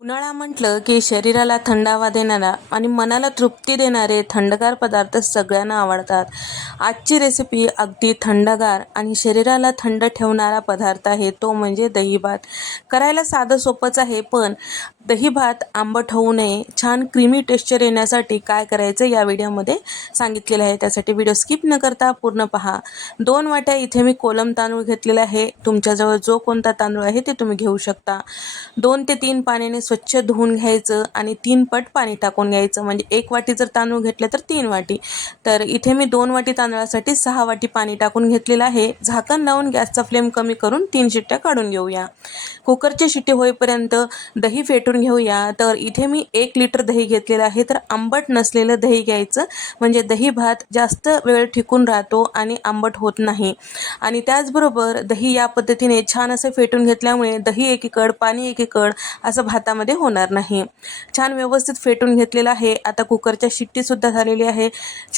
उन्हाळा म्हटलं की शरीराला थंडावा देणारा आणि मनाला तृप्ती देणारे थंडगार पदार्थ सगळ्यांना आवडतात. आजची रेसिपी अगदी थंडगार आणि शरीराला थंड ठेवणारा पदार्थ आहे तो म्हणजे दही भात करायला साधं सोपंच आहे पण दही भात आंबट होऊ नये छान क्रीमी टेक्स्चर येण्यासाठी काय करायचं या व्हिडिओमध्ये सांगितलेलं आहे. त्यासाठी व्हिडिओ स्किप न करता पूर्ण पहा. दोन वाट्या इथे मी कोलम तांदूळ घेतलेला आहे. तुमच्याजवळ जो कोणता तांदूळ आहे ते तुम्ही घेऊ शकता. दोन ते तीन पाण्याने स्वच्छ धुवून घ्यायचं आणि तीन पट पाणी टाकून घ्यायचं. म्हणजे एक वाटी जर तांदूळ घेतले तर तीन वाटी. तर इथे मी दोन वाटी तांदळासाठी सहा वाटी पाणी टाकून घेतलेलं आहे. झाकण लावून गॅसचा फ्लेम कमी करून तीन शिट्ट्या काढून घेऊया. कुकरची शिट्टी होईपर्यंत दही फेटून घेऊया. तर इथे मी एक लिटर दही घेतलेलं आहे. तर आंबट नसलेलं दही घ्यायचं. म्हणजे दही भात जास्त वेळ टिकून राहतो आणि आंबट होत नाही. आणि त्याचबरोबर दही या पद्धतीने छान असं फेटून घेतल्यामुळे दही एकीकड पाणी एकीकड असं भातामध्ये होणार नाही. छान व्यवस्थित फेटून घेतलेलं आहे. आता कुकरच्या शिट्टीसुद्धा झालेली आहे.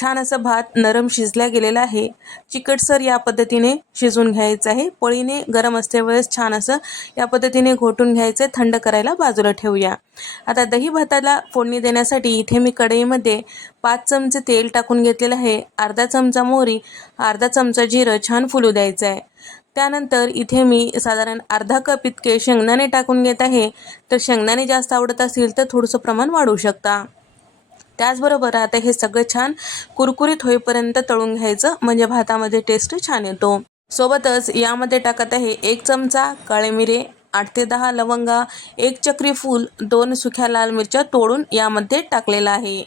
छान असं भात नरम शिजल्या गेलेला आहे. चिकटसर या पद्धतीने शिजून घ्यायचं आहे. पळीने गरम असल्यावेळेस छान असं या पद्धतीने घोटून घ्यायचं थंड करायला बाजूला ठेव घेऊया. आता दही भाताला फोडणी देण्यासाठी इथे मी कढईमध्ये पाच चमचे तेल टाकून घेतलेलं आहे. अर्धा चमचा मोहरी अर्धा चमचा जिरं छान फुलू द्यायचं आहे. त्यानंतर इथे मी साधारण अर्धा कप इतके शेंगदाणे टाकून घेत आहे. तर शेंगदाणे जास्त आवडत असतील तर थोडंसं प्रमाण वाढवू शकता. त्याचबरोबर आता हे सगळं छान कुरकुरीत होईपर्यंत तळून घ्यायचं म्हणजे भातामध्ये टेस्ट छान येतो. सोबतच यामध्ये टाकत आहे एक चमचा काळे मिरे आठ ते दहा लवंगा एक चक्री फूल दोन सुख्या लाल मिरच्या तोडून यामध्ये टाकलेला आहे.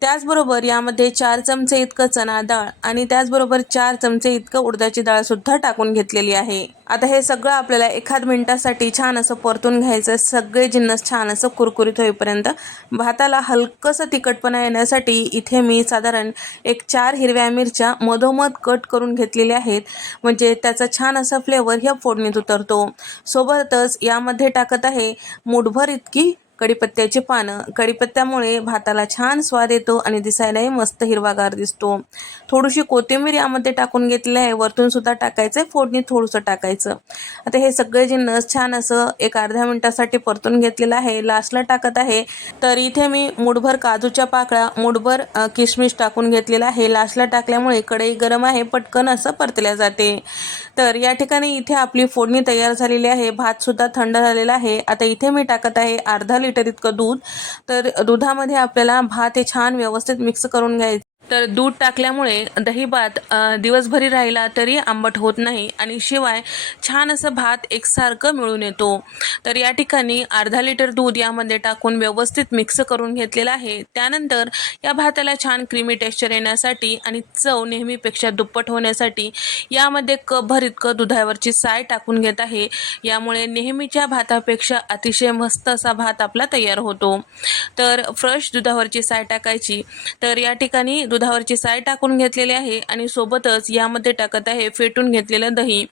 त्याचबरोबर यामध्ये चार चमचे इतकं चणा डाळ आणि त्याचबरोबर चार चमचे इतकं उडदाची डाळसुद्धा टाकून घेतलेली आहे. आता हे सगळं आपल्याला एखाद मिनटासाठी छान असं परतून घ्यायचं सगळे जिन्नस छान असं कुरकुरीत होईपर्यंत. भाताला हलकंसं तिखटपणा येण्यासाठी इथे मी साधारण एक चार हिरव्या मिरच्या मधोमध कट करून घेतलेल्या आहेत. म्हणजे त्याचा छान असा फ्लेवर ह्या फोडणीत उतरतो. सोबतच यामध्ये टाकत आहे मुठभर इतकी कढीपत्त्याची पानं. कढीपत्त्यामुळे भाताला छान स्वाद येतो आणि दिसायलाही मस्त हिरवागार दिसतो. थोडीशी कोथिंबीर यामध्ये टाकून घेतली आहे. वरतून सुद्धा टाकायचं आहे फोडणी थोडंसं टाकायचं. आता हे सगळे जिन्नस छान असं एक अर्ध्या मिनटासाठी परतून घेतलेलं आहे. लास्टला टाकत आहे. तर इथे मी मुठभर काजूच्या पाकळ्या मुठभर किशमिश टाकून घेतलेला आहे. लास्टला टाकल्यामुळे कढई गरम आहे. पटकन असं परतल्या जाते. तर या ठिकाणी इथे आपली फोडणी तयार झालेली आहे. भातसुद्धा थंड झालेला आहे. आता इथे मी टाकत आहे अर्धा लिटर इतकं दूध तर दुधामध्ये आपल्याला भात हे छान व्यवस्थित मिक्स करून घ्यायचं. तर दूध टाकल्यामुळे दही भात दिवसभरी राहिला तरी आंबट होत नाही आणि शिवाय छान असं भात एकसारखं मिळून येतो. तर या ठिकाणी अर्धा लिटर दूध यामध्ये टाकून व्यवस्थित मिक्स करून घेतलेलं आहे. त्यानंतर या भाताला छान क्रीमी टेक्स्चर येण्यासाठी आणि चव नेहमीपेक्षा दुप्पट होण्यासाठी यामध्ये कपभर इतकं दुधावरची साय टाकून घेत आहे. यामुळे नेहमीच्या भातापेक्षा अतिशय मस्त असा भात आपला तयार होतो. तर फ्रेश दुधावरची साय टाकायची. तर या ठिकाणी दुधावरची साय टाकून घेतलेली आहे आणि सोबतच यामध्ये टाकत आहे फेटून घेतलेलं दही.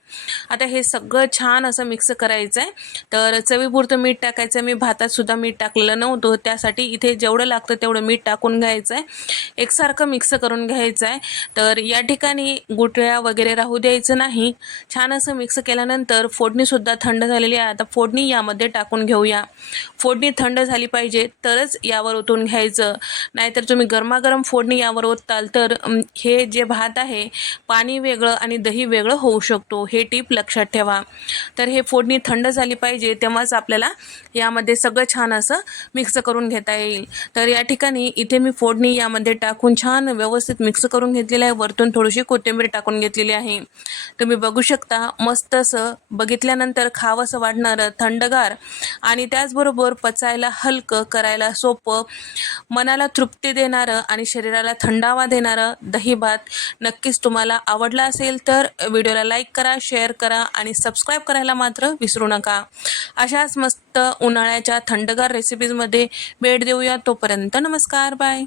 आता हे सगळं छान असं मिक्स करायचं आहे तर चवीपुरतं मीठ टाकायचं. मी भातात सुद्धा मीठ टाकलेलं नव्हतं. त्यासाठी इथे जेवढं लागतं तेवढं मीठ टाकून घ्यायचं आहे एकसारखं मिक्स करून घ्यायचं आहे तर या ठिकाणी गुटळ्या वगैरे राहू द्यायचं नाही. छान असं मिक्स केल्यानंतर फोडणीसुद्धा थंड झालेली आहे. आता फोडणी यामध्ये टाकून घेऊया. फोडणी थंड झाली पाहिजे तरच यावर ओतून घ्यायचं. नाहीतर तुम्ही गरमागरम फोडणी यावर ओत ओतताल तर हे जे भात आहे पाणी वेगळं आणि दही वेगळं होऊ शकतो हे टीप लक्षात ठेवा. तर हे फोडणी थंड झाली पाहिजे तेव्हाच आपल्याला यामध्ये सगळं छान असं मिक्स करून घेता येईल. तर या ठिकाणी इथे मी फोडणी यामध्ये टाकून छान व्यवस्थित मिक्स करून घेतलेलं आहे. वरतून थोडीशी कोथिंबीर टाकून घेतलेली आहे. तुम्ही बघू शकता मस्त असं बघितल्यानंतर खावंसं वाढणारं थंडगार आणि त्याचबरोबर पचायला हलकं करायला सोपं मनाला तृप्ती देणारं आणि शरीराला थंड थंडावा देणारं दही भात नक्कीच तुम्हाला आवडला असेल तर व्हिडिओला लाईक करा शेअर करा आणि सबस्क्राईब करायला मात्र विसरू नका. अशाच मस्त उन्हाळ्याच्या थंडगार रेसिपीजमध्ये भेट देऊया. तोपर्यंत नमस्कार. बाय